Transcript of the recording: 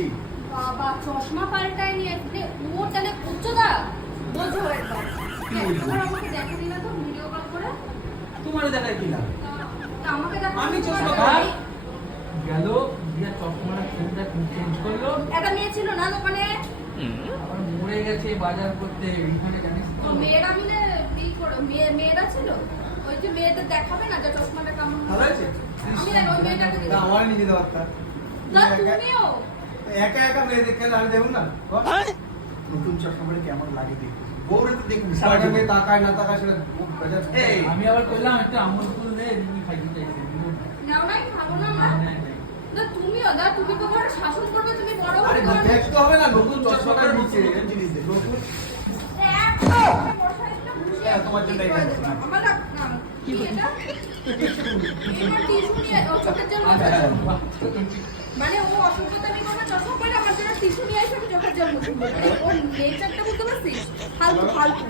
কি বাবা চশমা পাল্টায় নিয়ে আসলে ও তাহলে উচ্চদা বোঝো একবার একবার আমাকে দেখে দিনা তো ভিডিও কল করে তোমার দেখায় কি লাভ? তা আমাকে দেখো আমি চশমা ভাই গেল দিয়া চশমাটা চেঞ্জ করলো, একটা মেয়ে ছিল না দোকানে আবার মরে গেছে বাজার করতে এখানে জানিস তো। তো মেয়েরা মিলে এই করে মেয়েরা ছিল ওই যে মেয়েদের দেখাবে না যে চশমাটা কেমন ভালো আছে? আমি জানি ওই মেয়েটাকে না দিতে আমার নিজে দরকার না তুমিও একা একা মেয়ে দেখে আমি দেখুন না নতুন চশমা পরে কেমন লাগে দেখতে বউরে তো দেখুন সারা মেয়ে তাকায় না তাকায় সেটা বাজার এই আমি আবার কইলাম একটা আমুল ফুল দে তুমি খাইতে চাইছে। নাও নাই খাবো না মা না তুমিও দা তুমি তো বড় শাসন করবে তুমি বড় আরে হয়ে যাবে। দেখতে হবে না নতুন চশমাটার নিচে এই জিনিস দেখো হ্যাঁ, তোমার জন্য এটা আছে। আমার না কি এটা এবার টিস্যু নিয়ে ও চোখের জল আচ্ছা, মুছে হ্যাঁ। দাও। মানে ও অসুবিধামি করবে চশমা পরে আমার জন্য টিস্যু নিয়ে এসে আমি চোখের জল মুছে দেবো। মানে ওর নেচারটা বুঝতে পারছিস ফালতু ফালতু